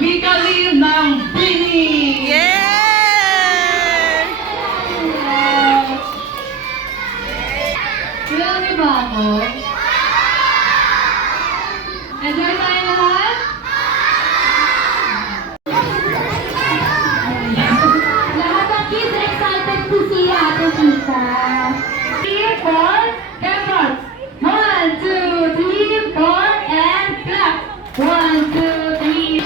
Mika Lim ng Bini! Yay! Kilala niyo ba ako? Enjoy tayo lahat? Lahat ng kids excited to see Ate Tita. 3, 4, effort! 1, 2, 3, 4, and clap! 1, 2, 3.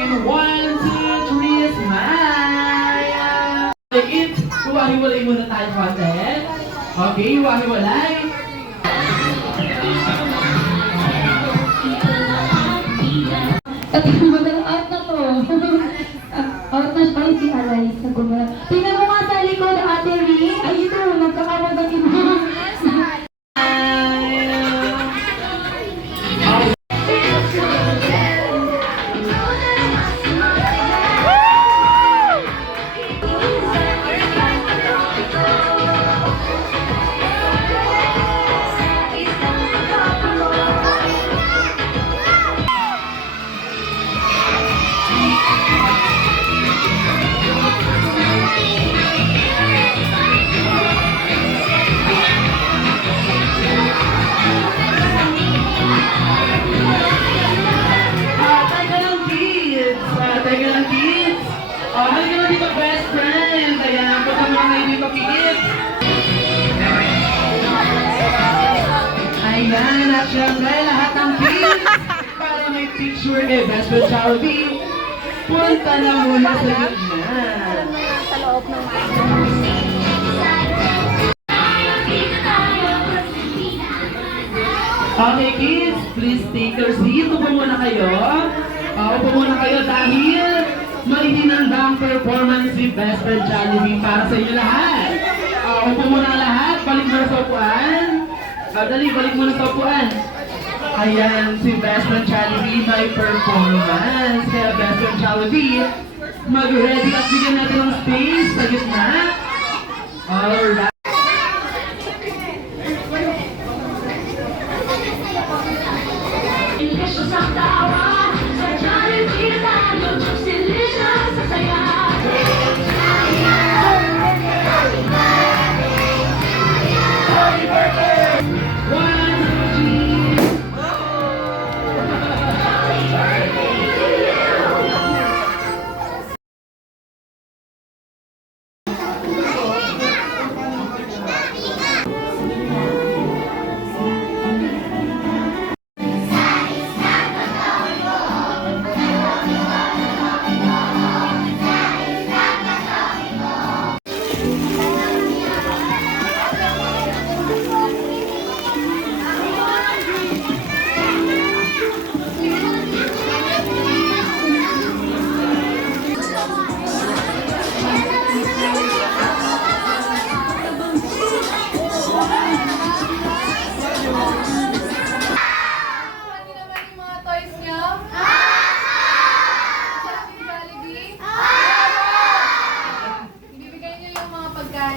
In 1, 2, 3, smile! It, huwa-hiwalay muna tayo konti. Okay, huwa-hiwalay. At out na to. Out na siya si Alay sa gumala. Tingnan mo nga sa likod, Ate Rin. Ay, ito, nagkakawag ang ito. Teka lang, kids! Teka lang, kids! Halika na dito, best friend! Ayan, kasama na dito, kids! Ayan, at syempre, lahat ng kids! Para may picture kay Best Friend Charlie, punta na muna sa gitna. Sa loob ng Okay, kids, please take your seat. Upo muna kayo. Upo muna kayo dahil may hinandang performance si Best Friend Jollibee para sa inyo lahat. Upo muna ang lahat. Balik muna sa upuan. Dali, balik muna sa upuan. Ayan, si Best Friend Jollibee may performance. Kaya Best Friend Jollibee, mag-ready at bigyan natin ng space sa gitna. Alright. Sa tawa, sa Jollibee tayo, just delicious sa saya.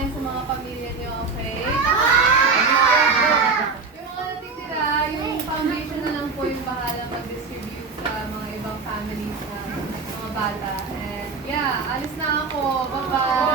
Sa mga pamilya niyo, okay? Yung mga natitira, yung foundation na lang po yung bahala mag-distribute sa mga ibang families na mga bata. And yeah, alis na ako. Bye-bye!